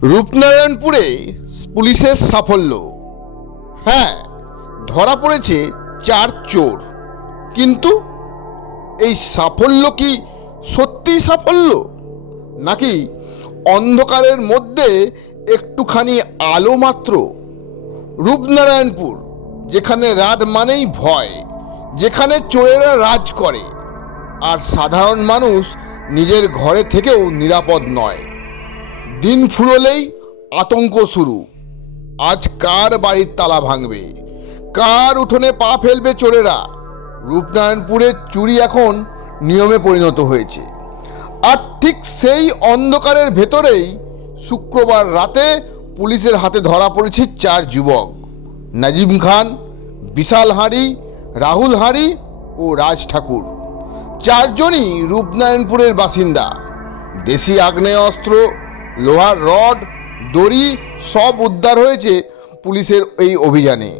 রূপনারায়ণপুরে পুলিশের সাফল্য। হ্যাঁ ধরা পড়েছে চার চোর। কিন্তু এই সাফল্য কি সত্যিই সাফল্য? নাকি অন্ধকারের মধ্যে একটুখানি আলো মাত্র? রূপনারায়ণপুর, যেখানে রাত মানেই ভয়, যেখানে চোরেরা রাজ করে। আর সাধারণ মানুষ নিজের ঘরে থেকেও নিরাপদ নয়। দিন ফুরলেই আতঙ্ক শুরু। আজ কার বাড়ির তালা ভাঙবে? কার উঠোনে পা ফেলবে চোরেরা? রূপনারায়ণপুরের চুরি এখন নিয়মে পরিণত হয়েছে। আর ঠিক সেই অন্ধকারের ভেতরেই শুক্রবার রাতে পুলিশের হাতে ধরা পড়েছে চার যুবক। নাজিম খান, বিশাল হাঁড়ি, রাহুল হাঁড়ি ও রাজ ঠাকুর। চারজনই রূপনারায়ণপুরের বাসিন্দা। দেশি আগ্নেয়াস্ত্র লোহার রড, দড়ি সব উদ্ধার হয়েছে পুলিশের এই অভিযানে।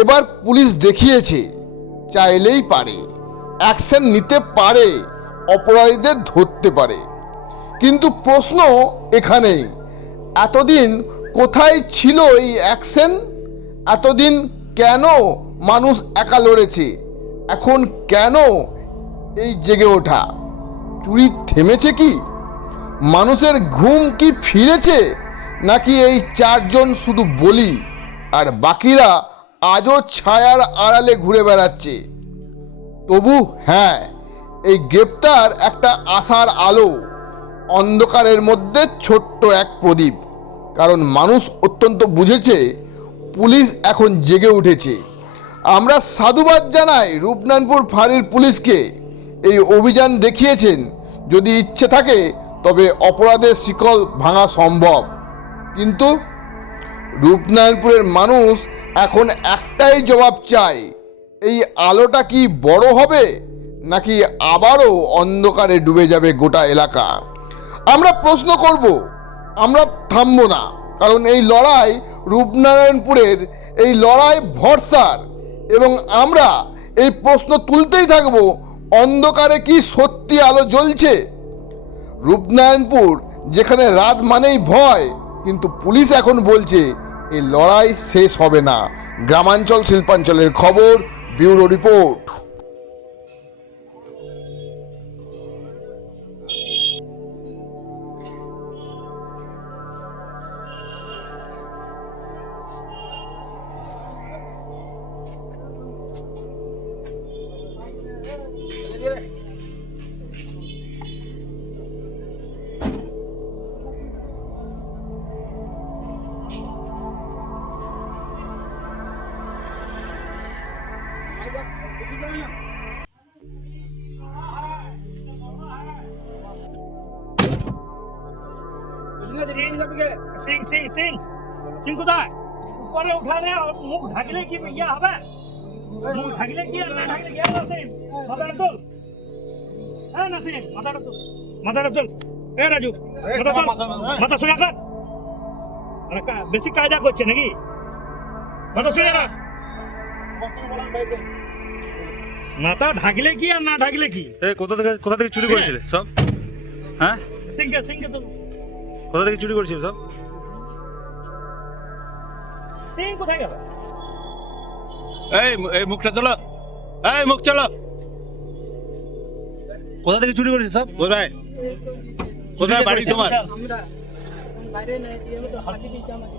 এবার পুলিশ দেখিয়েছে, চাইলেই পারে, অ্যাকশন নিতে পারে, অপরাধীদের ধরতে পারে। কিন্তু প্রশ্ন এখানেই, এতদিন কোথায় ছিল এই অ্যাকশন? এতদিন কেন মানুষ একা লড়েছে? এখন কেন এই জেগে ওঠা? চুরি থেমেছে কি? মানুষের ঘুম কি ফিরেছে? নাকি এই চারজন শুধু বলি? আর বাকিরা আজও ছায়ার আড়ালে ঘুরে বেড়াচ্ছে। তবু হ্যাঁ এই গ্রেপ্তার একটা আশার আলো, অন্ধকারের মধ্যে ছোট্ট এক প্রদীপ। কারণ মানুষ অত্যন্ত বুঝেছে, পুলিশ এখন জেগে উঠেছে। আমরা সাধুবাদ জানাই রূপনারায়ণপুর ফাঁড়ির পুলিশকে। এই অভিযান দেখিয়েছেন, যদি ইচ্ছে থাকে তবে অপরাধের শিকল ভাঙা সম্ভব। কিন্তু রূপনারায়ণপুরের মানুষ এখন একটাই জবাব চায়, এই আলোটা কি বড় হবে, নাকি আবারও অন্ধকারে ডুবে যাবে গোটা এলাকা? আমরা প্রশ্ন করব, আমরা থামবো না, কারণ এই লড়াই রূপনারায়ণপুরের, এই লড়াই ভরসার, এবং আমরা এই প্রশ্ন তুলতেই থাকব, অন্ধকারে কি সত্যি আলো জ্বলছে? রূপনারায়ণপুর, যেখানে রাত মানেই ভয়, কিন্তু পুলিশ এখন বলছে এই লড়াই শেষ হবে না। গ্রামাঞ্চল শিল্পাঞ্চলের খবর, ব্যুরো রিপোর্ট। সিং সিং সিং সিং কোথায়? উপরে উঠালে মুখ ঢাকলে কি ইয়া হবে? মুখ ঢাকলে কি আর না ঢাকলে কি হবে সিং মাথাটা তোল। হ্যাঁ না সিং মাথাটা তোল। মাথাটা তোল। এ রাজু মাথা সোজা কর। আরে বেশি কায়দা করছে নাকি? মাথা সোজা কর। মাথা ঢাকলে কি আর না ঢাকলে কি? এ কোথা থেকে কোথা থেকে চুরি করেছিলে? সব? হ্যাঁ? সিংকে সিংকে তো কোথা থেকে চুরি করেছিল সব? কোথায় গেল? এই এই মুখটা চলো এই মুখ চলো। কোথা থেকে চুরি করেছিস সব? কোথায়? কোথায় বাড়ি তোমার? আমরা বাইরে নাই দিয়ে তো হাসি দিচ্ছে আমাকে।